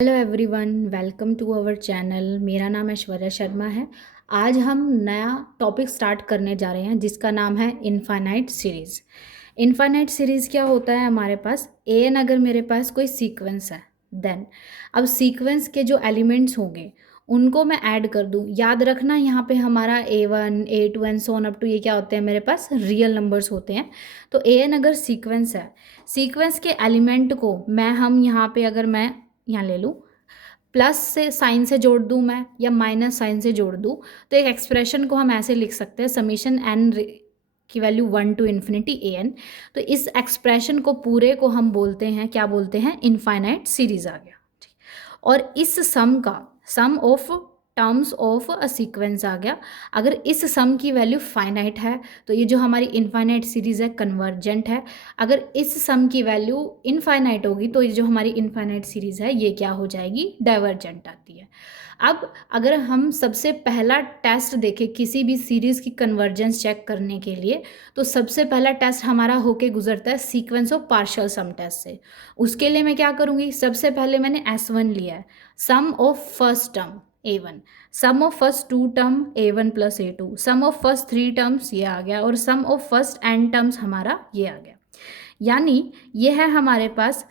Hello everyone, welcome to our channel. मेरा नाम ऐश्वर्या शर्मा है। आज हम नया टॉपिक स्टार्ट करने जा रहे हैं जिसका नाम है इनफाइनाइट सीरीज़। इनफाइनाइट सीरीज़ क्या होता है? हमारे पास एन अगर मेरे पास कोई सीक्वेंस है, देन अब सीक्वेंस के जो एलिमेंट्स होंगे उनको मैं ऐड कर दूं। याद रखना यहाँ पे हमारा A1 A2 and so on up to ये क्या होते हैं? मेरे पास रियल नंबर्स होते हैं। तो एन अगर सीक्वेंस है, सीक्वेंस के एलिमेंट को हम यहाँ पे अगर मैं यहाँ ले लूँ, प्लस से साइन से जोड़ दूँ मैं या माइनस साइन से जोड़ दूँ, तो एक एक्सप्रेशन को हम ऐसे लिख सकते हैं, समीशन एन की value 1 to infinity a n. तो इस एक्सप्रेशन को पूरे को हम बोलते हैं, क्या बोलते हैं? इनफाइनाइट सीरीज आ गया। ठीक। और इस सम का sum of terms of a sequence आ गया। अगर इस सम की वैल्यू फाइनाइट है तो ये जो हमारी इनफाइनाइट सीरीज है कन्वर्जेंट है। अगर इस सम की वैल्यू इनफाइनाइट होगी तो ये जो हमारी इनफाइनाइट सीरीज है ये क्या हो जाएगी? डाइवर्जेंट आती है। अब अगर हम सबसे पहला टेस्ट देखें किसी भी सीरीज़ की कन्वर्जेंस चेक करने के लिए, तो सबसे पहला टेस्ट हमारा होके गुजरता है sequence of partial sum test से। उसके लिए मैं क्या करूँगी? सबसे पहले मैंने S1 लिया है, sum of first term A1, sum of first two term A1 plus A2, sum of first three terms ये आ गया, और sum of first n terms हमारा ये आ गया। यानी ये है हमारे पास,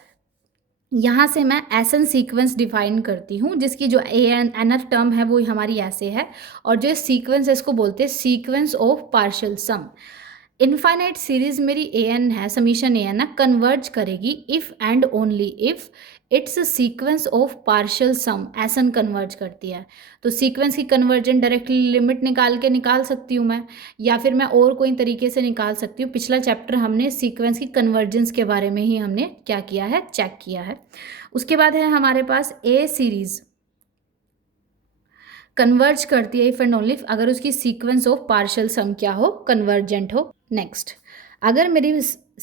यहाँ से मैं एस एन सीक्वेंस डिफाइन करती हूँ जिसकी जो ए एन एनथ टर्म है वो हमारी ऐसे है, और जो सीक्वेंस है इसको बोलते हैं sequence of partial sum. Infinite series मेरी ए एन है, समीशन ए एन है, कन्वर्ज करेगी if and only if its sequence of partial sum s n converge करती है। तो सीक्वेंस की कन्वर्जन डायरेक्टली लिमिट निकाल सकती हूँ मैं, या फिर मैं और कोई तरीके से निकाल सकती हूँ। पिछला चैप्टर हमने सीक्वेंस की कन्वर्जेंस के बारे में ही हमने क्या किया है? चेक किया है। उसके बाद है हमारे पास ए सीरीज कन्वर्ज करती है इफ एंड ओनली अगर उसकी सीक्वेंस ऑफ पार्शियल सम क्या हो? कन्वर्जेंट हो। नेक्स्ट, अगर मेरी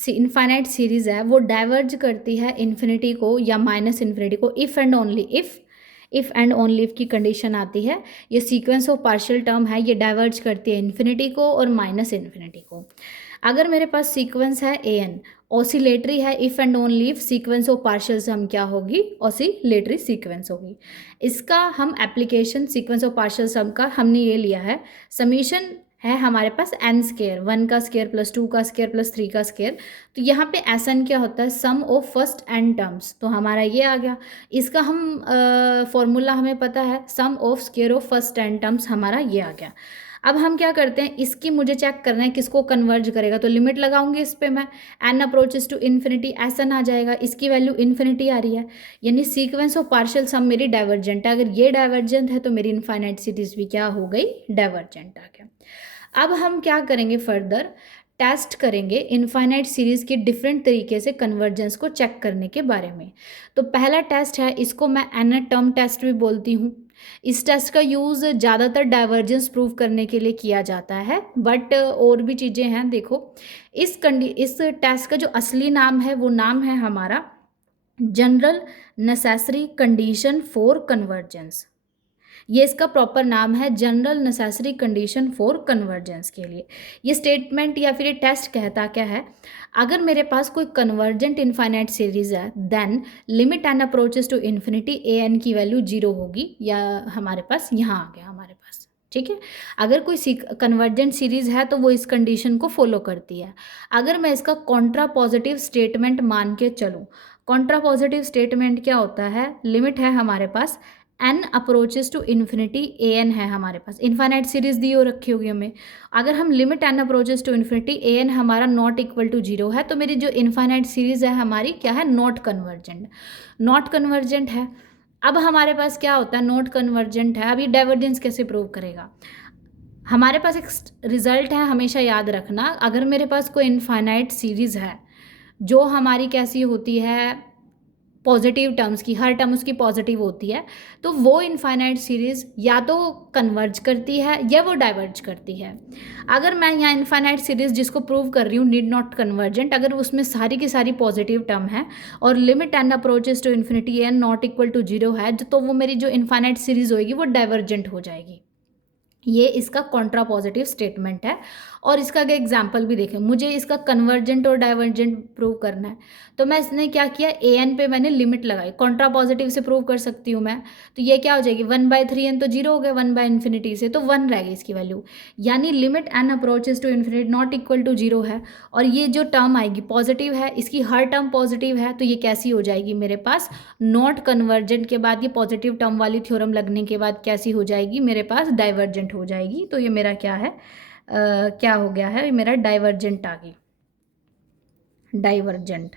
इनफाइनाइट सीरीज है वो डाइवर्ज करती है इन्फिनिटी को या माइनस इन्फिनिटी को, if and only if and only if की कंडीशन आती है। ये सीक्वेंस ऑफ पार्शियल टर्म है, ये डाइवर्ज करती है इन्फिनिटी को और माइनस इन्फिनिटी को। अगर मेरे पास सीक्वेंस है ए एन, ऑसिलेटरी है, if and only if sequence of partial sum क्या होगी? ऑसिलेटरी सीक्वेंस होगी। इसका हम application sequence of partial sum का हमने ये लिया है, समीशन है हमारे पास एन स्केयर, 1 का स्केयर प्लस 2 का स्केयर प्लस 3 का स्केयर। तो यहाँ पे एस एन क्या होता है? Sum of first n terms. तो हमारा ये आ गया। इसका हम फॉर्मूला हमें पता है, sum of square of first n terms, हमारा ये आ गया। अब हम क्या करते हैं, इसकी मुझे चेक करना है किसको कन्वर्ज करेगा, तो लिमिट लगाऊंगी इस पर मैं, n approaches to infinity, s n आ जाएगा, इसकी वैल्यू इन्फिनिटी आ रही है, यानी सीक्वेंस ऑफ पार्शियल सम मेरी डाइवर्जेंट है। अगर ये डाइवर्जेंट है तो मेरी इनफाइनाइट सीरीज भी क्या हो गई? डाइवर्जेंट आ गया। अब हम क्या करेंगे? फर्दर टेस्ट करेंगे इनफाइनाइट सीरीज़ के डिफरेंट तरीके से कन्वर्जेंस को चेक करने के बारे में। तो पहला टेस्ट है, इसको मैं एनथ टर्म टेस्ट भी बोलती हूँ। इस टेस्ट का यूज़ ज़्यादातर डाइवर्जेंस प्रूव करने के लिए किया जाता है, बट और भी चीज़ें हैं। देखो, इस टेस्ट का जो असली नाम है वो नाम है हमारा general necessary condition for convergence. ये इसका प्रॉपर नाम है, general necessary condition for convergence के लिए। ये स्टेटमेंट या फिर ये टेस्ट कहता क्या है? अगर मेरे पास कोई कन्वर्जेंट इनफाइनाइट सीरीज है, then limit n approaches to infinity a n की वैल्यू 0 होगी, या हमारे पास यहाँ आ गया हमारे पास। ठीक है, अगर कोई कन्वर्जेंट सीरीज है तो वो इस कंडीशन को फॉलो करती है। अगर मैं इसका कॉन्ट्रा पॉजिटिव स्टेटमेंट मान के चलूँ, कॉन्ट्रा पॉजिटिव स्टेटमेंट क्या होता है? लिमिट है हमारे पास n approaches to infinity a n है हमारे पास, इनफाइनाइट सीरीज दी हो रखी होगी हमें। अगर हम limit n approaches to infinity a n हमारा नॉट इक्वल टू 0 है, तो मेरी जो इनफाइनाइट सीरीज है हमारी क्या है? Not convergent. नॉट कन्वर्जेंट है। अब हमारे पास क्या होता है? नॉट कन्वर्जेंट है। अभी डाइवर्जेंस कैसे प्रूव करेगा? हमारे पास एक रिजल्ट है, हमेशा याद रखना। अगर मेरे पास कोई इनफाइनाइट सीरीज है जो हमारी कैसी होती है? पॉजिटिव टर्म्स की, हर टर्म उसकी पॉजिटिव होती है, तो वो इनफाइनाइट सीरीज़ या तो कन्वर्ज करती है या वो डाइवर्ज करती है। अगर मैं यहाँ इनफाइनाइट सीरीज़ जिसको प्रूव कर रही हूँ नीड नॉट कन्वर्जेंट, अगर उसमें सारी की सारी पॉजिटिव टर्म है और limit n approaches to infinity n not equal to 0 है, तो वो मेरी जो इनफाइनाइट सीरीज़ होगी वो डाइवर्जेंट हो जाएगी। ये इसका कॉन्ट्रा पॉजिटिव स्टेटमेंट है। और इसका अगर एग्जाम्पल भी देखें, मुझे इसका कन्वर्जेंट और डाइवर्जेंट प्रूव करना है, तो मैं इसने क्या किया, an पे मैंने लिमिट लगाई, कॉन्ट्रा पॉजिटिव से प्रूव कर सकती हूँ मैं, तो ये क्या हो जाएगी 1/3n तो जीरो हो गया, 1/∞ से तो 1 रहेगी इसकी वैल्यू, यानी limit n approaches to infinity not equal to zero है। और ये जो टर्म आएगी पॉजिटिव है, इसकी हर टर्म पॉजिटिव है, तो ये कैसी हो जाएगी मेरे पास, नॉट कन्वर्जेंट के बाद ये पॉजिटिव टर्म वाली थ्योरम लगने के बाद कैसी हो जाएगी मेरे पास, डाइवर्जेंट हो जाएगी। तो ये मेरा क्या है, क्या हो गया है, ये मेरा डाइवर्जेंट आ गई, डाइवर्जेंट,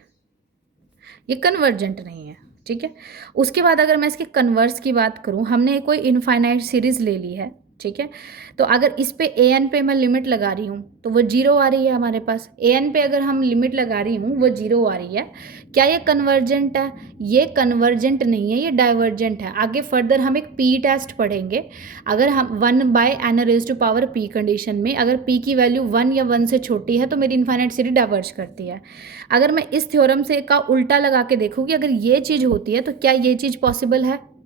ये कन्वर्जेंट नहीं है, ठीक है। उसके बाद अगर मैं इसके कन्वर्स की बात करूं, हमने कोई इनफाइनाइट सीरीज ले ली है, ठीक है, तो अगर इस पे an पे मैं लिमिट लगा रही हूँ तो वो जीरो आ रही है हमारे पास, an पे अगर हम लिमिट लगा रही हूँ वो जीरो आ रही है, क्या ये कन्वर्जेंट है, ये कन्वर्जेंट नहीं है, ये डाइवर्जेंट है। आगे फर्दर हम एक p टेस्ट पढ़ेंगे, अगर हम 1/n⁻p कंडीशन में अगर p की वैल्यू 1 या 1 से छोटी है तो मेरी इनफाइनाइट सीरीज डाइवर्ज करती है। अगर मैं इस थ्योरम से का उल्टा लगा के देखूँ कि अगर ये चीज़ होती है तो क्या ये चीज़ पॉसिबल है,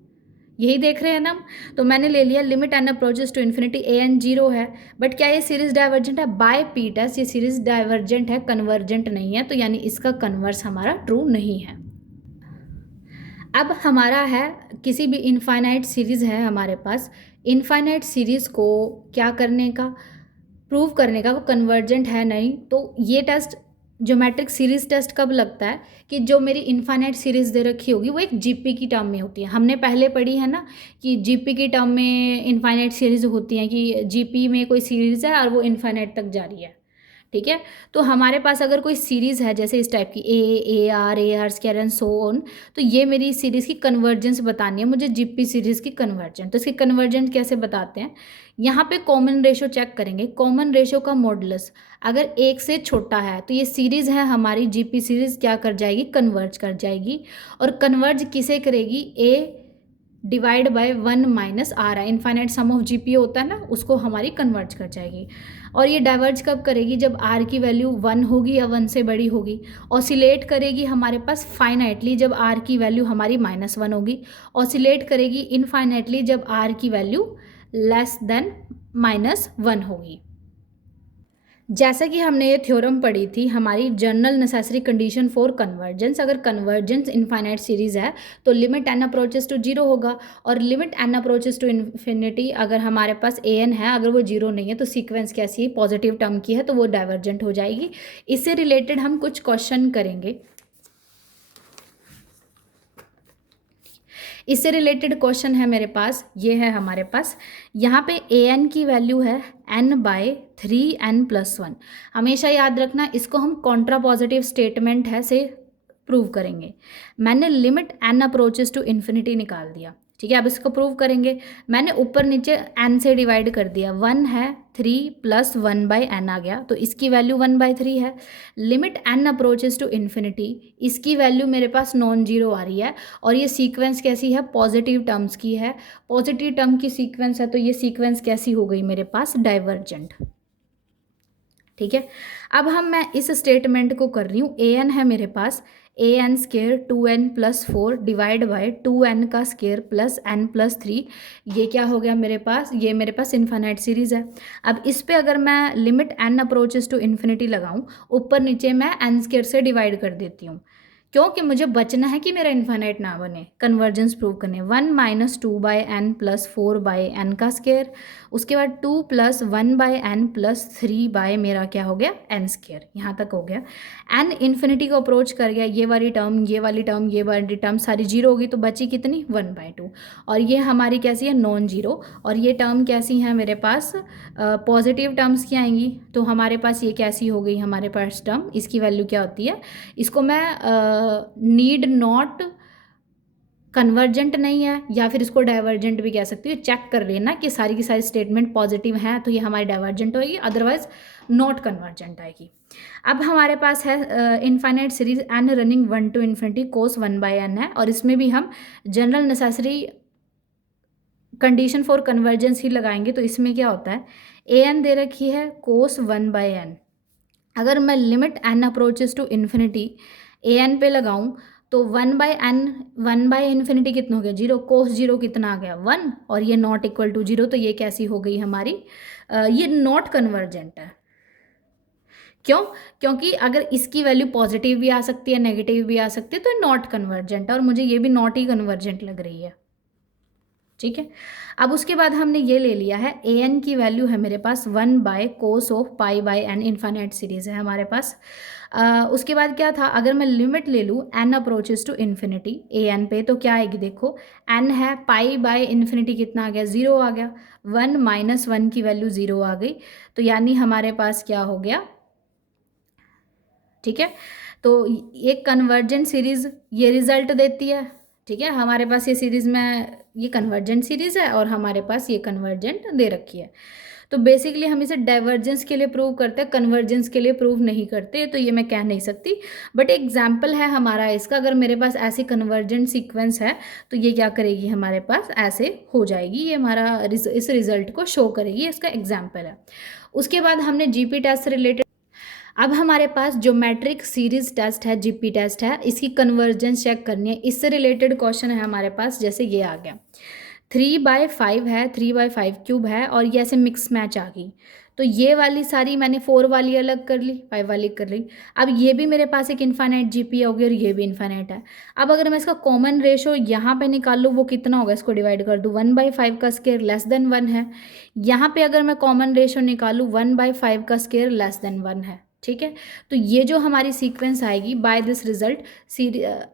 यही देख रहे हैं ना हम। तो मैंने ले लिया limit n approaches to infinity an zero है, बट क्या ये सीरीज डाइवर्जेंट है, बाय पी टेस्ट ये सीरीज डाइवर्जेंट है, कन्वर्जेंट नहीं है, तो यानी इसका कन्वर्स हमारा ट्रू नहीं है। अब हमारा है किसी भी इनफाइनाइट सीरीज़ है हमारे पास, इनफाइनाइट सीरीज़ को क्या करने का, प्रूव करने का, वो कन्वर्जेंट है नहीं, तो ये टेस्ट ज्योमेट्रिक सीरीज टेस्ट कब लगता है कि जो मेरी इनफाइनाइट सीरीज दे रखी होगी वो एक जीपी की टर्म में होती है। हमने पहले पढ़ी है ना कि जीपी की टर्म में इनफाइनाइट सीरीज होती हैं, कि जीपी में कोई सीरीज है और वो इनफाइनाइट तक जा रही है, ठीक है। तो हमारे पास अगर कोई सीरीज़ है जैसे इस टाइप की A R square and so on, तो ये मेरी सीरीज़ की कन्वर्जेंस बतानी है मुझे, जीपी सीरीज़ की कन्वर्जेंट। तो इसकी कन्वर्जेंट कैसे बताते हैं, यहाँ पे कॉमन रेशो चेक करेंगे, कॉमन रेशो का मॉडुलस अगर 1 से छोटा है तो ये सीरीज़ है हमारी जीपी सीरीज़ क्या कर जाएगी, कन्वर्ज कर जाएगी। और कन्वर्ज किसे करेगी, ए डिवाइड बाय 1 माइनस आर है, इनफाइनाइट सम ऑफ जीपी होता है ना, उसको हमारी कन्वर्ज कर जाएगी। और ये डाइवर्ज कब करेगी, जब आर की वैल्यू 1 होगी या 1 से बड़ी होगी। ऑसिलेट करेगी हमारे पास फाइनाइटली जब आर की वैल्यू हमारी -1 होगी। ऑसिलेट करेगी इनफाइनाइटली जब आर की वैल्यू लेस देन -1 होगी। जैसा कि हमने ये थ्योरम पढ़ी थी, हमारी general necessary condition for convergence, अगर कन्वर्जेंस इनफाइनाइट सीरीज़ है तो limit n approaches to zero होगा, और limit n approaches to infinity अगर हमारे पास an है, अगर वो जीरो नहीं है तो सीक्वेंस कैसी है, पॉजिटिव टर्म की है तो वो डाइवर्जेंट हो जाएगी। इससे रिलेटेड हम कुछ क्वेश्चन करेंगे। इससे रिलेटेड क्वेश्चन है मेरे पास, ये है हमारे पास, यहाँ पे an की वैल्यू है n/3n+1। हमेशा याद रखना, इसको हम कॉन्ट्रा पॉजिटिव स्टेटमेंट है से प्रूव करेंगे। मैंने limit n approaches to infinity निकाल दिया, ठीक है। अब इसको प्रूव करेंगे, मैंने ऊपर नीचे n से डिवाइड कर दिया, 1 है 3 + 1/n आ गया, तो इसकी वैल्यू 1/3 है। Limit n approaches to infinity, इसकी वैल्यू मेरे पास नॉन जीरो आ रही है, और ये सीक्वेंस कैसी है, पॉजिटिव टर्म्स की है, पॉजिटिव टर्म की सीक्वेंस है, तो ये सीक्वेंस कैसी हो गई मेरे पास, डाइवर्जेंट, ठीक है। अब मैं इस स्टेटमेंट को कर रही हूँ, an है मेरे पास an² 2n+4 divide by 2n का स्क्वायर प्लस n+3, ये क्या हो गया मेरे पास, ये मेरे पास इनफाइनाइट सीरीज़ है। अब इस पे अगर मैं limit n approaches to infinity लगाऊं, ऊपर नीचे मैं n² से डिवाइड कर देती हूँ, क्योंकि मुझे बचना है कि मेरा इनफाइनाइट ना बने, कन्वर्जेंस प्रूव करने। 1 - 2/n+4/n का स्क्वायर, उसके बाद 2 + 1/n+3 मेरा क्या हो गया, n², यहाँ तक हो गया। n इन्फिनिटी को अप्रोच कर गया, ये वाली टर्म, ये वाली टर्म, ये वाली टर्म सारी जीरो होगी, तो बची कितनी, 1/2। और ये हमारी कैसी है, नॉन जीरो, और ये टर्म कैसी है मेरे पास, पॉजिटिव टर्म्स की आएंगी, तो हमारे पास ये कैसी हो गई हमारे पास टर्म, इसकी वैल्यू क्या होती है, इसको मैं नीड नॉट कन्वर्जेंट नहीं है, या फिर इसको डाइवर्जेंट भी कह सकती हूँ। चेक कर लेना कि सारी की सारी स्टेटमेंट पॉजिटिव हैं तो ये हमारी डाइवर्जेंट होगी, अदरवाइज नॉट कन्वर्जेंट आएगी। अब हमारे पास है infinite series n running 1 to infinity cos 1/n है, और इसमें भी हम general necessary condition for convergence ही लगाएंगे। तो इसमें क्या होता है, an दे रखी है cos 1/n, अगर मैं limit n approaches to infinity an पे लगाऊं तो 1/n कितना हो गया, जीरो, cos जीरो कितना आ गया, 1, और ये नॉट इक्वल टू जीरो, तो ये कैसी हो गई हमारी, ये नॉट कन्वर्जेंट है, क्यों? क्योंकि अगर इसकी वैल्यू पॉजिटिव भी आ सकती है, नेगेटिव भी आ सकती है, तो नॉट कन्वर्जेंट है और मुझे ये भी नॉट ही कन्वर्जेंट लग रही है। ठीक है, अब उसके बाद हमने ये ले लिया है ए एन की वैल्यू है मेरे पास 1/cos(π/n) इन्फाइनाइट सीरीज है हमारे पास। उसके बाद क्या था, अगर मैं लिमिट ले लूँ n approaches to infinity a n पे, तो क्या आएगी देखो, n है π/∞ कितना आ गया, 0 आ गया, 1 - 1 की वैल्यू 0 आ गई, तो यानी हमारे पास क्या हो गया, ठीक है, तो एक कन्वर्जेंट सीरीज़ ये रिजल्ट देती है। ठीक है, हमारे पास ये सीरीज़ में ये कन्वर्जेंट सीरीज़ है और हमारे पास ये कन्वर्जेंट दे रखी है। तो बेसिकली हम इसे डाइवर्जेंस के लिए प्रूव करते हैं, कन्वर्जेंस के लिए प्रूव नहीं करते, तो ये मैं कह नहीं सकती, बट एग्जाम्पल है हमारा इसका। अगर मेरे पास ऐसी कन्वर्जेंट सीक्वेंस है तो ये क्या करेगी, हमारे पास ऐसे हो जाएगी, ये हमारा इस रिजल्ट को शो करेगी, इसका एग्जाम्पल है। उसके बाद हमने जीपी टेस्ट से रिलेटेड, अब हमारे पास ज्योमेट्रिक सीरीज टेस्ट है, जीपी टेस्ट है, इसकी कन्वर्जेंस चेक करनी है, इससे रिलेटेड क्वेश्चन है हमारे पास। जैसे ये आ गया 3/5 है, 3/5 क्यूब है और ये ऐसे मिक्स मैच आ गई, तो ये वाली सारी मैंने 4 वाली अलग कर ली, 5 वाली कर ली। अब ये भी मेरे पास एक इन्फाइनाइट जीपी होगी और ये भी इन्फाइनाइट है। अब अगर मैं इसका कॉमन रेशो यहाँ पे निकाल लूँ, वो कितना होगा, इसको डिवाइड कर दूँ, 1/5 का स्क्वायर लेस देन 1 है। यहाँ पे अगर मैं कॉमन रेशो निकालूँ, 1/5 का स्क्वायर लेस देन 1 है। ठीक है, तो ये जो हमारी सीक्वेंस आएगी, by this result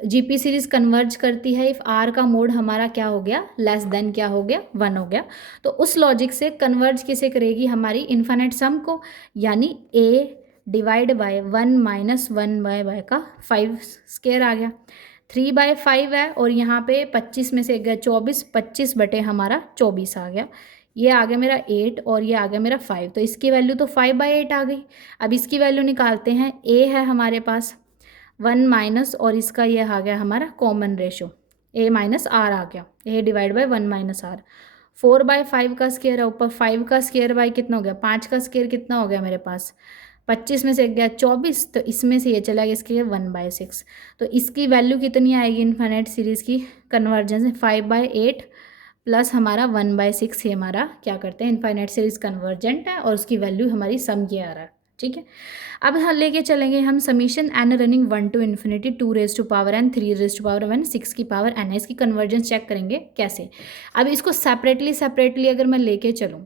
GP series converge करती है इफ़ आर का मोड हमारा क्या हो गया, लेस देन क्या हो गया, 1 हो गया। तो उस लॉजिक से कन्वर्ज किसे करेगी, हमारी इन्फिनिट सम को, यानी ए डिवाइड बाय 1 - 1/y का 5 स्क्वायर आ गया, 3/5 है और यहाँ पे 25 में से गया 24, 25 बटे हमारा 24 आ गया, ये आ गया मेरा 8 और ये आ गया मेरा 5, तो इसकी वैल्यू तो 5/8 आ गई। अब इसकी वैल्यू निकालते हैं, ए है हमारे पास 1 माइनस और इसका ये आ गया हमारा कॉमन रेशो, a - r आ गया, a डिवाइड बाय 1 - r, 4/5 का स्क्वायर है, ऊपर 5 का स्क्वायर बाय कितना हो गया, 5 का स्क्वायर कितना हो गया मेरे पास, 25 में से गया 24, तो इसमें से ये चला गया इसके 1/6, तो इसकी वैल्यू कितनी आएगी इन्फिनिट सीरीज़ की कन्वर्जेंस, 5/8 प्लस हमारा 1/6, ये हमारा क्या करते हैं, इन्फाइनाइट सीरीज कन्वर्जेंट है और उसकी वैल्यू हमारी सम ये आ रहा है। ठीक है, अब हम लेके चलेंगे हम summation n running 1 to infinity 2n, 3n, 6 की पावर n है, इसकी कन्वर्जेंस चेक करेंगे कैसे। अब इसको सेपरेटली अगर मैं लेके चलूँ,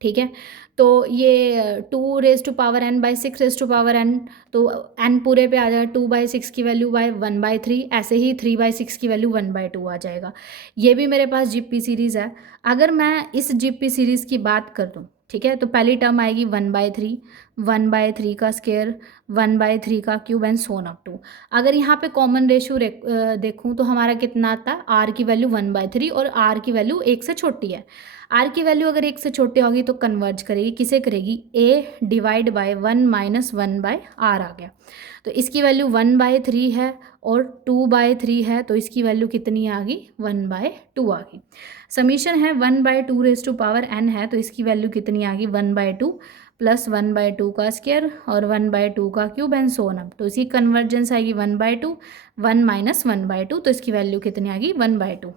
ठीक है, तो ये 2n/6 n, तो n पूरे पे आ जाएगा, 2/6 की वैल्यू बाय 1/3, ऐसे ही 3/6 की वैल्यू 1/2 आ जाएगा। ये भी मेरे पास जीपी सीरीज़ है। अगर मैं इस जीपी सीरीज़ की बात कर दूँ, ठीक है, तो पहली टर्म आएगी 1/3, 1/3 का स्क्वायर, 1/3 का cube and so on up to. अगर यहाँ पे कॉमन रेशियो देखूँ तो हमारा कितना आता है, आर की वैल्यू 1/3 और आर की वैल्यू 1 से छोटी है। आर की वैल्यू अगर 1 से छोटी होगी तो कन्वर्ज करेगी, किसे करेगी, ए डिवाइड बाय 1 - 1/r आ गया, तो इसकी वैल्यू 1/3 है और 2/3 है, तो इसकी वैल्यू कितनी आ गई, 1/2 आ गई। समीशन है 1/2n है, तो इसकी वैल्यू कितनी आ गई, 1/2 प्लस 1/2 का स्क्वायर और 1/2 का cube and so on up, तो इसकी कन्वर्जेंस आएगी 1/2, 1 - 1/2, तो इसकी वैल्यू कितनी आ गई, 1/2,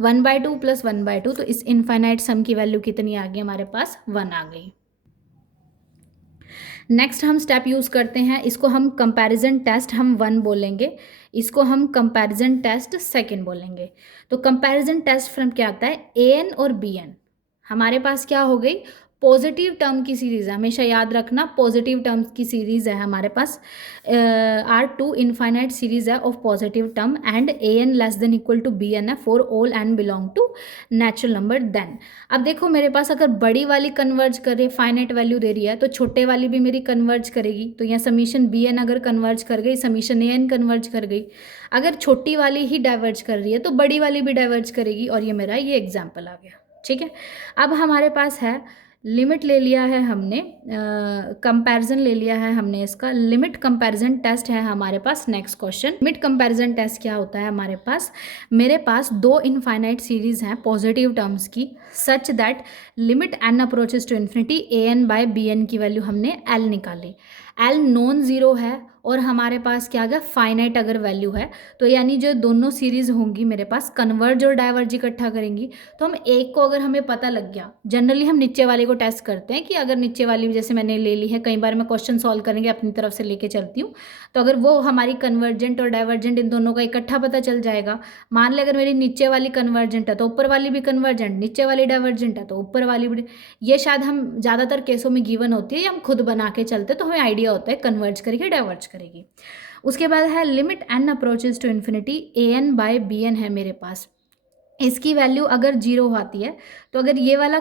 1/2 प्लस 1/2, तो इस इनफाइनाइट सम की वैल्यू कितनी आ गई हमारे पास, 1 आ गई। नेक्स्ट हम स्टेप यूज़ करते हैं, इसको हम कंपैरिजन टेस्ट हम 1 बोलेंगे, इसको हम कंपैरिजन टेस्ट सेकंड बोलेंगे। तो कंपैरिजन टेस्ट फ्रॉम क्या आता है, an और bn, हमारे पास क्या हो गई, पॉजिटिव टर्म की सीरीज़ है, हमेशा याद रखना पॉजिटिव टर्म्स की सीरीज़ है हमारे पास, आर 2 इनफाइनाइट सीरीज़ है of positive term and an less than equal to bn है for all n belong to natural number then. अब देखो मेरे पास अगर बड़ी वाली कन्वर्ज कर रही है, फाइनाइट वैल्यू दे रही है, तो छोटे वाली भी मेरी कन्वर्ज करेगी, तो यहाँ समीशन bn अगर कन्वर्ज कर गई, समीशन an कन्वर्ज कर गई। अगर छोटी वाली ही डाइवर्ज कर रही है तो बड़ी वाली भी डाइवर्ज करेगी, और ये मेरा ये एग्जाम्पल आ गया। ठीक है, अब हमारे पास है लिमिट ले लिया है हमने, कंपैरिजन ले लिया है हमने, इसका लिमिट कंपैरिजन टेस्ट है हमारे पास। Next question, limit comparison test क्या होता है हमारे पास, मेरे पास 2 इनफाइनाइट सीरीज हैं पॉजिटिव टर्म्स की, such that limit n approaches to infinity an by bn की वैल्यू हमने l निकाली। एल नॉन ज़ीरो है और हमारे पास क्या आ गया फाइनाइट अगर वैल्यू है, तो यानी जो दोनों सीरीज़ होंगी मेरे पास कन्वर्ज और डाइवर्ज इकट्ठा करेंगी। तो हम एक को अगर हमें पता लग गया, जनरली हम नीचे वाले को टेस्ट करते हैं कि अगर नीचे वाली जैसे मैंने ले ली है, कई बार मैं क्वेश्चन सॉल्व करेंगे अपनी तरफ से लेके चलती हूँ, तो अगर वो हमारी कन्वर्जेंट और डाइवर्जेंट इन दोनों का इकट्ठा पता चल जाएगा। मान ले अगर मेरी नीचे वाली कन्वर्जेंट है तो ऊपर वाली भी कन्वर्जेंट, नीचे वाली डाइवर्जेंट है तो ऊपर वाली भी। ये शायद हम ज़्यादातर केसों में गिवन होती है या हम खुद बना के चलते तो हमें आइडिया होता है कन्वर्ज करेगी डाइवर्ज करेगी। उसके बाद है limit n approaches to infinity a n by b n है मेरे पास। इसकी वैल्यू अगर जीरो आती है तो अगर ये वाला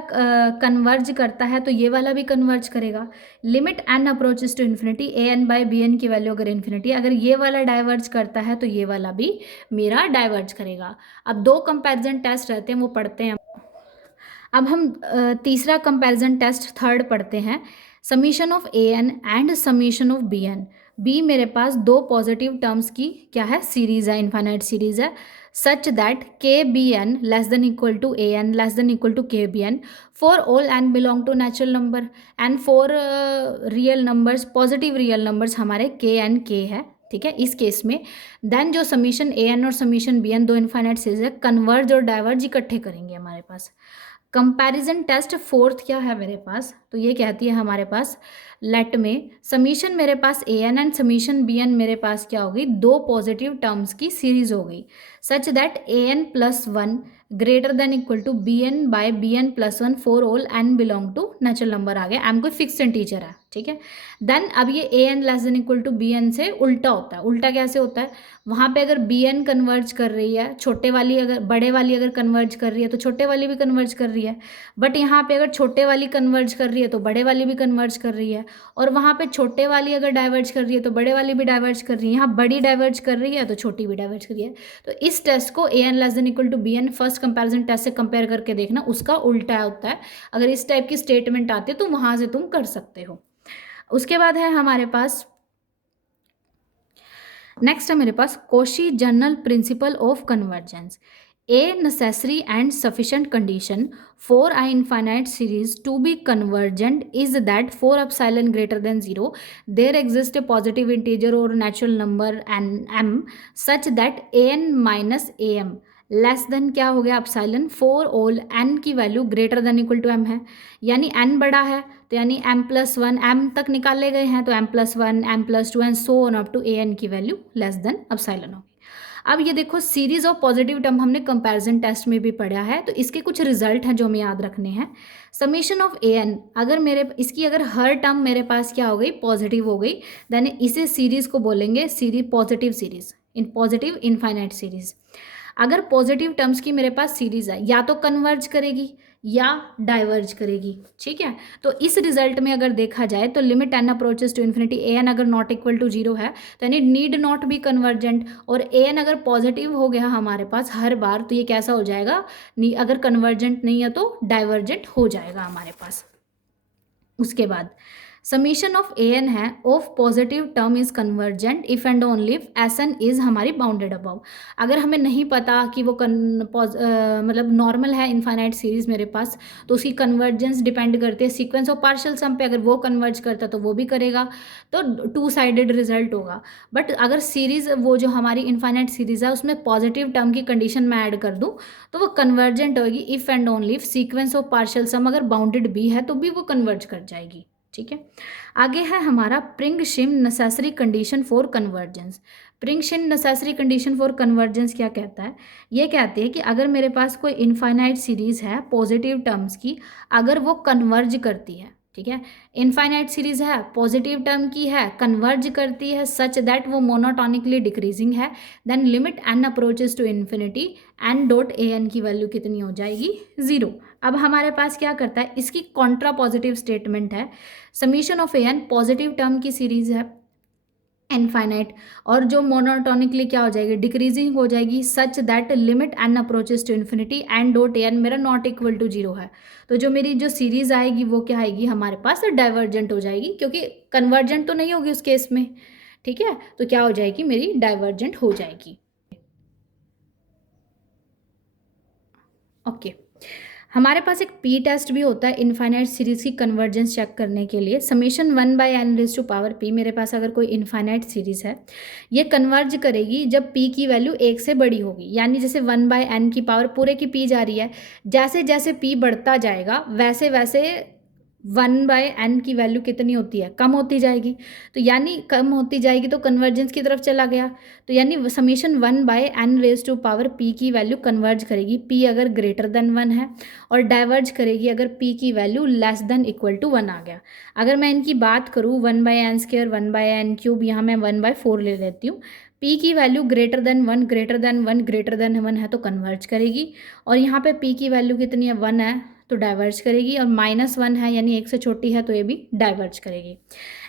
कन्वर्ज करता है तो ये वाला भी कन्वर्ज करेगा। Limit n approaches to infinity a n by b n की वैल्यू अगर इन्फिनिटी, अगर ये वाला डाइवर्ज करता है तो ये वाला भी मेरा डाइवर्ज करेगा। अब दो कंपैरिजन टेस्ट रहते हैं वो पढ़ते हैं। अब हम तीसरा कंपैरिजन टेस्ट थर्ड पढ़ते हैं, summation of a n and summation of b n. B मेरे पास दो पॉजिटिव टर्म्स की क्या है सीरीज़ है, इन्फाइनाइट सीरीज़ है, such that k b n less than equal to a n less than equal to k b n for all n belong to natural number and for real numbers, positive real numbers हमारे k N के है। ठीक है, इस case में then जो summation a N और summation b N दो इन्फाइनाइट सीरीज है, कन्वर्ज और डाइवर्ज इकट्ठे करेंगे हमारे पास। कंपैरिजन टेस्ट फोर्थ क्या है मेरे पास, तो ये कहती है हमारे पास लेट में समीशन मेरे पास a n and summation b n मेरे पास क्या होगी, दो पॉजिटिव टर्म्स की सीरीज हो गई such that a n plus one greater than equal to b n by b n plus one for all n belong to natural number आ गया। एम कोई फिक्स इंटीजर है, ठीक है। देन अब ये a n less than equal to b n से उल्टा होता है। उल्टा कैसे होता है, वहाँ पे अगर बी एन कन्वर्ज कर रही है, छोटे वाली अगर बड़े वाली अगर कन्वर्ज कर रही है तो छोटे वाली भी कन्वर्ज कर रही है, बट यहाँ पे अगर छोटे वाली कन्वर्ज कर रही है तो बड़े वाली भी कन्वर्ज कर रही है, और वहाँ पे छोटे वाली अगर डाइवर्ज कर रही है तो बड़े वाली भी डाइवर्ज कर रही है, यहाँ बड़ी डाइवर्ज कर रही है तो छोटी भी डाइवर्ज कर रही है। तो इस टेस्ट को a n less than equal to b n first comparison test से कंपेयर करके देखना, उसका उल्टा होता है। अगर इस टाइप की स्टेटमेंट आती है तो वहाँ से तुम कर सकते हो। उसके बाद है हमारे पास नेक्स्ट है मेरे पास Cauchy general principle of convergence. A necessary and sufficient condition for a infinite series to be convergent is that for epsilon greater than 0 there exists a positive integer or natural number m such that an minus am less than क्या हो गया epsilon for all n की value greater than equal to m है, यानी n बड़ा है तो यानी m प्लस वन m तक निकाले गए हैं तो m plus one m plus two and so on up to an की वैल्यू लेस देन एप्सिलॉन होगी। अब ये देखो सीरीज ऑफ पॉजिटिव टर्म हमने कंपैरिजन टेस्ट में भी पढ़ा है, तो इसके कुछ रिजल्ट हैं जो हमें याद रखने हैं। समीशन ऑफ ए एन अगर मेरे इसकी अगर हर टर्म मेरे पास क्या हो गई पॉजिटिव हो गई, देन इसे सीरीज को बोलेंगे series positive series in positive infinite series. अगर पॉजिटिव टर्म्स की मेरे पास सीरीज है या तो कन्वर्ज करेगी या डाइवर्ज करेगी, ठीक है। तो इस रिजल्ट में अगर देखा जाए तो limit n approaches to infinity a n अगर नॉट इक्वल टू जीरो है तो यानी नीड नॉट बी कन्वर्जेंट, और ए एन अगर पॉजिटिव हो गया हमारे पास हर बार तो ये कैसा हो जाएगा, अगर कन्वर्जेंट नहीं है तो डाइवर्जेंट हो जाएगा हमारे पास। उसके बाद समीशन ऑफ ए एन है of positive term is convergent if and only if s n is हमारी बाउंडेड अबव। अगर हमें नहीं पता कि वो मतलब नॉर्मल है इनफाइनाइट सीरीज मेरे पास, तो उसकी कन्वर्जेंस डिपेंड करती है सीक्वेंस ऑफ पार्शियल सम पे, अगर वो कन्वर्ज करता है तो वो भी करेगा, तो टू साइडेड रिजल्ट होगा। बट अगर सीरीज वो जो हमारी इनफाइनाइट सीरीज है उसमें पॉजिटिव टर्म की कंडीशन मैं ऐड कर दूँ तो वो कन्वर्जेंट होगी if and only if sequence of partial sum अगर बाउंडेड भी है तो भी वो कन्वर्ज कर जाएगी, ठीक है। आगे है हमारा Pringsheim necessary condition for convergence. Pringsheim necessary condition for convergence क्या कहता है, ये कहते हैं कि अगर मेरे पास कोई इनफाइनाइट सीरीज है पॉजिटिव टर्म्स की, अगर वो कन्वर्ज करती है, ठीक है, इनफाइनाइट सीरीज है पॉजिटिव टर्म की है कन्वर्ज करती है सच दैट वो मोनोटोनिकली डिक्रीजिंग है, then limit n approaches to infinity n dot a n की वैल्यू कितनी हो जाएगी, जीरो। अब हमारे पास क्या करता है, इसकी कॉन्ट्रा पॉजिटिव स्टेटमेंट है summation of a n positive term की सीरीज है इनफाइनाइट, और जो मोनोटोनिकली क्या हो जाएगी डिक्रीजिंग हो जाएगी such that limit n approaches to infinity n dot n मेरा नॉट इक्वल टू जीरो है, तो जो मेरी जो सीरीज आएगी वो क्या आएगी हमारे पास डाइवर्जेंट हो जाएगी, क्योंकि कन्वर्जेंट तो नहीं होगी उस केस में, ठीक है, तो क्या हो जाएगी मेरी डाइवर्जेंट हो जाएगी। ओके हमारे पास एक पी टेस्ट भी होता है इनफाइनाइट सीरीज़ की कन्वर्जेंस चेक करने के लिए। समेशन 1/n⁻⁴ पी, मेरे पास अगर कोई इनफाइनाइट सीरीज़ है, ये कन्वर्ज करेगी जब पी की वैल्यू 1 से बड़ी होगी। यानी जैसे 1/n⁻⁴ पूरे की पी जा रही है, जैसे जैसे पी बढ़ता जाएगा वैसे वैसे 1/n की वैल्यू कितनी होती है, कम होती जाएगी। तो यानी कम होती जाएगी तो कन्वर्जेंस की तरफ चला गया। तो यानी समेशन 1/n⁻⁴ पी की वैल्यू कन्वर्ज करेगी पी अगर ग्रेटर देन 1 है, और डाइवर्ज करेगी अगर पी की value less than equal to 1 आ गया। अगर मैं इनकी बात करूँ 1/n², 1/n³, यहाँ मैं 1/4 ले लेती हूँ। पी की value greater than 1, greater than 1, greater than 1 है तो कन्वर्ज करेगी, और यहाँ पे पी की वैल्यू कितनी है, 1 है तो डाइवर्ज करेगी, और -1 है यानी 1 से छोटी है तो ये भी डाइवर्ज करेगी।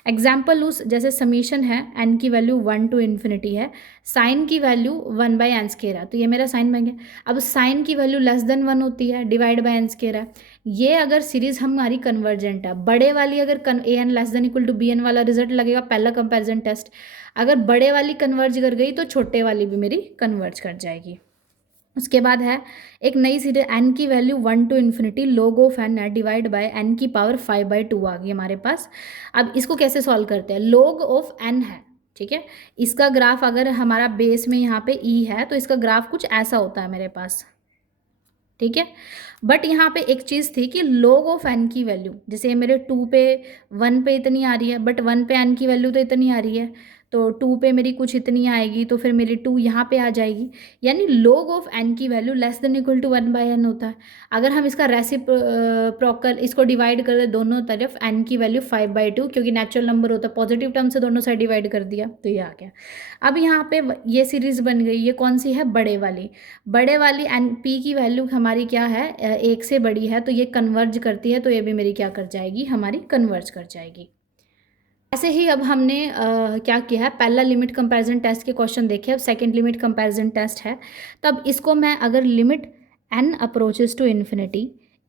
एग्जाम्पल लूँ, जैसे समीशन है एन की वैल्यू 1 to ∞ है, साइन की वैल्यू 1/n² है, तो ये मेरा साइन बन गया। अब साइन की वैल्यू लेस देन 1 होती है, डिवाइड बाय n² है। ये अगर सीरीज हमारी कन्वर्जेंट है, बड़े वाली अगर an less than equal to bn वाला रिजल्ट लगेगा पहला कंपैरिजन टेस्ट। अगर बड़े वाली कन्वर्ज कर गई तो छोटे वाली भी मेरी कन्वर्ज कर जाएगी। उसके बाद है एक नई सीरीज n की value 1 to ∞, log of n है, डिवाइड बाय n की पावर 5/2 आ गई हमारे पास। अब इसको कैसे सॉल्व करते हैं, log ऑफ n है, ठीक है। इसका ग्राफ अगर हमारा बेस में यहाँ पे e है तो इसका ग्राफ कुछ ऐसा होता है मेरे पास, ठीक है। बट यहाँ पे एक चीज़ थी कि log ऑफ n की वैल्यू, जैसे मेरे 2 पे 1 पे इतनी आ रही है, बट 1 पे n की वैल्यू तो इतनी आ रही है, तो 2 पे मेरी कुछ इतनी आएगी, तो फिर मेरी 2 यहाँ पे आ जाएगी। यानी log ऑफ n की value less than equal to 1/n होता है। अगर हम इसका रेसिप्रोकल इसको डिवाइड कर दें दोनों तरफ, n की वैल्यू 5/2, क्योंकि नेचुरल नंबर होता है, पॉजिटिव टर्म से दोनों साइड डिवाइड कर दिया तो ये आ गया। अब यहाँ पे ये सीरीज़ बन गई, ये कौन सी है, बड़े वाली एन पी की वैल्यू हमारी क्या है, 1 से बड़ी है, तो ये कन्वर्ज करती है, तो ये भी मेरी क्या कर जाएगी, हमारी कन्वर्ज कर जाएगी। ऐसे ही अब हमने क्या किया है, पहला लिमिट कंपैरिजन टेस्ट के क्वेश्चन देखे, अब सेकंड लिमिट कंपैरिजन टेस्ट है। तब इसको मैं अगर limit n approaches to infinity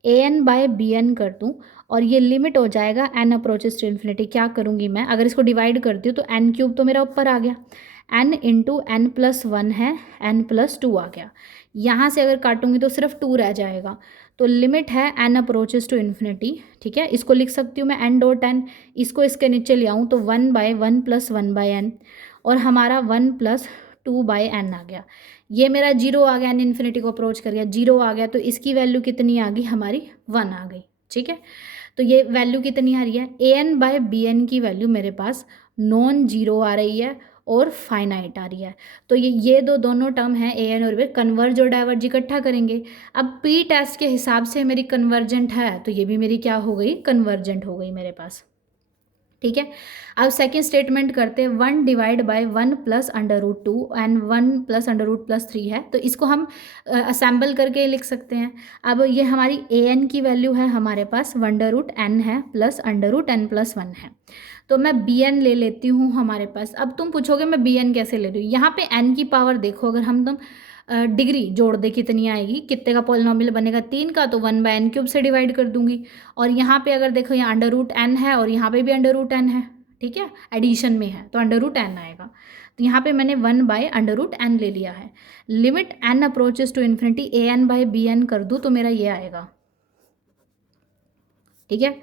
an/bn कर दूँ, और ये लिमिट हो जाएगा n अप्रोचेस टू इन्फिनिटी, क्या करूँगी मैं, अगर इसको डिवाइड करती हूँ तो n³ तो मेरा ऊपर आ गया, n इंटू n+1 है, n+2 आ गया। यहाँ से अगर काटूंगी तो सिर्फ 2 रह जाएगा। तो लिमिट है n अप्रोचेस टू इन्फिनिटी, ठीक है। इसको लिख सकती हूँ मैं n.n, इसको इसके नीचे ले आऊँ तो 1/1 + 1/n, और हमारा 1 + 2/n आ गया। ये मेरा 0 आ गया, n इन्फिनिटी को अप्रोच कर गया, 0 आ गया, तो इसकी वैल्यू कितनी आ गई, हमारी 1 आ गई, ठीक है। तो ये वैल्यू कितनी आ रही है, an/bn की वैल्यू मेरे पास नॉन जीरो आ रही है और फाइनाइट आ रही है। तो ये दोनों टर्म हैं an और b, कन्वर्ज और डाइवर्ज इकट्ठा करेंगे। अब पी टेस्ट के हिसाब से मेरी कन्वर्जेंट है, तो ये भी मेरी क्या हो गई, कन्वर्जेंट हो गई मेरे पास, ठीक है। अब सेकेंड स्टेटमेंट करते हैं, 1 डिवाइड बाय 1 + √2 एंड 1 + √+3 है, तो इसको हम असेंबल करके लिख सकते हैं। अब ये हमारी an की वैल्यू है हमारे पास √n है प्लस √n+1 है, तो मैं bn ले लेती हूँ हमारे पास। अब तुम पूछोगे मैं bn कैसे ले रही हूँ, यहाँ पे n की पावर देखो, अगर हम तुम डिग्री जोड़ दे कितनी आएगी, कितने का पॉलिनॉमियल बनेगा, 3 का, तो 1/n³ से डिवाइड कर दूंगी। और यहाँ पे अगर देखो यहाँ √n है और यहाँ पे भी √n है, ठीक है, एडिशन में है तो √n आएगा। तो यहाँ पे मैंने 1/√n ले लिया है। Limit n approaches to infinity an/bn कर दूँ तो मेरा ये आएगा, ठीक है।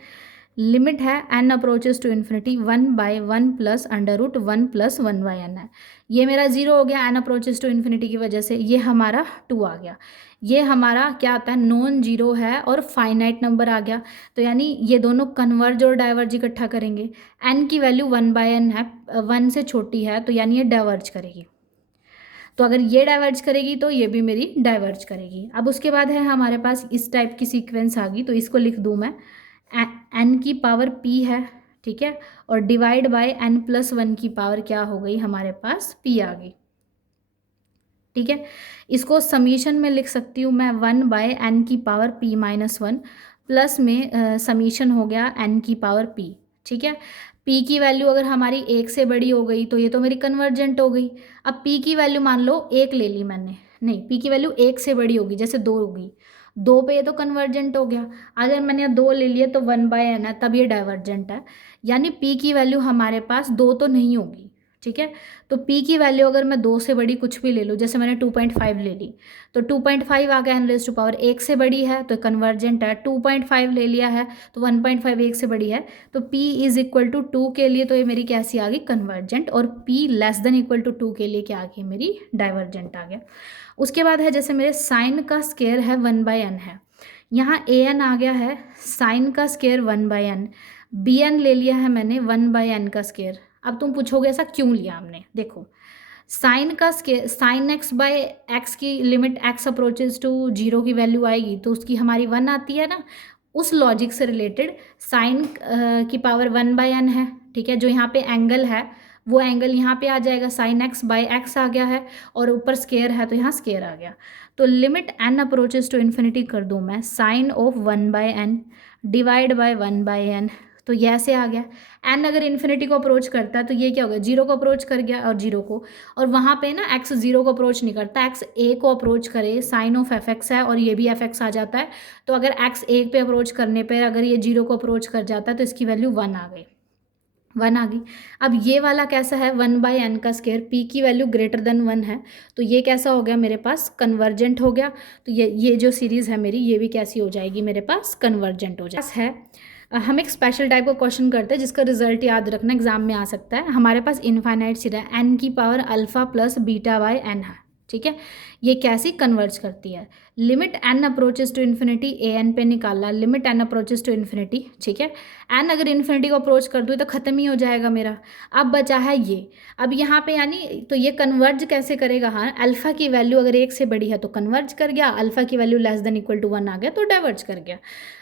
लिमिट है n approaches to infinity 1/1 + √1 + 1/n है। ये मेरा 0 हो गया n अप्रोचेस टू इन्फिनिटी की वजह से, ये हमारा 2 आ गया। ये हमारा क्या आता है, नॉन जीरो है और फाइनाइट नंबर आ गया। तो यानी ये दोनों कन्वर्ज और डाइवर्ज इकट्ठा करेंगे। n की वैल्यू 1/n है, 1 से छोटी है, तो यानी ये डाइवर्ज करेगी। तो अगर ये डाइवर्ज करेगी तो ये भी मेरी डाइवर्ज करेगी। अब उसके बाद है हमारे पास इस टाइप की सीक्वेंस आ गई, तो इसको लिख दूँ मैं, n की पावर p है, ठीक है, और डिवाइड बाय n+1 की पावर क्या हो गई हमारे पास, p आ गई, ठीक है। इसको समीशन में लिख सकती हूँ मैं 1/n की पावर p-1 प्लस में समीशन हो गया n की पावर p, ठीक है। p की वैल्यू अगर हमारी 1 से बड़ी हो गई तो ये तो मेरी कन्वर्जेंट हो गई। अब p की वैल्यू मान लो 1 ले ली मैंने, नहीं, p की वैल्यू 1 से बड़ी होगी, जैसे 2 होगी, 2 पे ये तो कन्वर्जेंट हो गया। अगर मैंने 2 ले लिया तो 1/n है, तब ये डाइवर्जेंट है। यानी p की वैल्यू हमारे पास 2 तो नहीं होगी, ठीक है। तो p की वैल्यू अगर मैं 2 से बड़ी कुछ भी ले लूँ, जैसे मैंने 2.5 ले ली, तो 2.5 आ गया, 1 से बड़ी है तो कन्वर्जेंट है। 2.5 ले लिया है तो 1.5 1 से बड़ी है, तो p इज इक्वल टू 2 के लिए तो ये मेरी कैसी आ गई, कन्वर्जेंट, और p less than equal to 2 के लिए क्या आ गई, मेरी डाइवर्जेंट आ गया। उसके बाद है जैसे मेरे साइन का स्केयर है 1/n है, यहाँ an आ गया है, साइन का स्केयर 1/n, bn ले लिया है मैंने 1/n का स्केयर। अब तुम पूछोगे ऐसा क्यों लिया हमने, देखो साइन का square, sine x by x की लिमिट x अप्रोचेज टू 0 की वैल्यू आएगी तो उसकी हमारी 1 आती है ना, उस लॉजिक से रिलेटेड साइन की पावर 1/n है, ठीक है। जो यहाँ पे एंगल है वो एंगल यहाँ पे आ जाएगा, साइन x बाय एक्स आ गया है, और ऊपर स्केयर है तो यहाँ स्केयर आ गया। तो limit n approaches to infinity कर दूँ मैं, sign of 1/n divide by 1/n, तो ये ऐसे आ गया। n अगर इन्फिनिटी को अप्रोच करता है तो ये क्या हो गया, 0 को अप्रोच कर गया, और 0 को, और वहाँ पे ना x 0 को अप्रोच नहीं करता, x a को अप्रोच करे, साइन ऑफ fx है और ये भी fx आ जाता है, तो अगर x 1 पे अप्रोच करने पर अगर ये 0 को अप्रोच कर जाता है तो इसकी वैल्यू 1 आ गई, 1 आ गई। अब ये वाला कैसा है, 1/n का स्केयर, p की वैल्यू ग्रेटर देन 1 है, तो ये कैसा हो गया मेरे पास, कन्वर्जेंट हो गया। तो ये जो सीरीज़ है मेरी, ये भी कैसी हो जाएगी मेरे पास, कन्वर्जेंट हो जाएगी। है हम एक स्पेशल टाइप का क्वेश्चन करते हैं जिसका रिजल्ट याद रखना एग्जाम में आ सकता है। हमारे पास इनफाइनाइट सीरीज है, n की power alpha plus beta by n है, ठीक है। ये कैसी कन्वर्ज करती है, limit n approaches to infinity an पे निकाला, limit n approaches to infinity, ठीक है। n अगर इन्फिनिटी को अप्रोच कर दूँ तो ख़त्म ही हो जाएगा मेरा। अब बचा है ये, अब यहाँ पे यानी तो ये कन्वर्ज कैसे करेगा, हाँ अल्फ़ा की वैल्यू अगर 1 से बड़ी है तो कन्वर्ज कर गया, अल्फ़ा की value less than equal to 1 आ गया तो डाइवर्ज कर गया।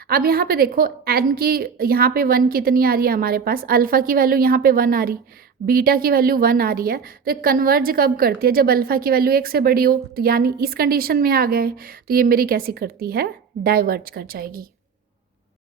अब यहाँ पे देखो n की यहाँ पे 1 कितनी आ रही है हमारे पास, अल्फ़ा की वैल्यू यहाँ पे 1 आ रही, बीटा की वैल्यू 1 आ रही है, तो ये कन्वर्ज कब करती है, जब अल्फ़ा की वैल्यू 1 से बड़ी हो, तो यानी इस कंडीशन में आ गए, तो ये मेरी कैसी करती है, डाइवर्ज कर जाएगी।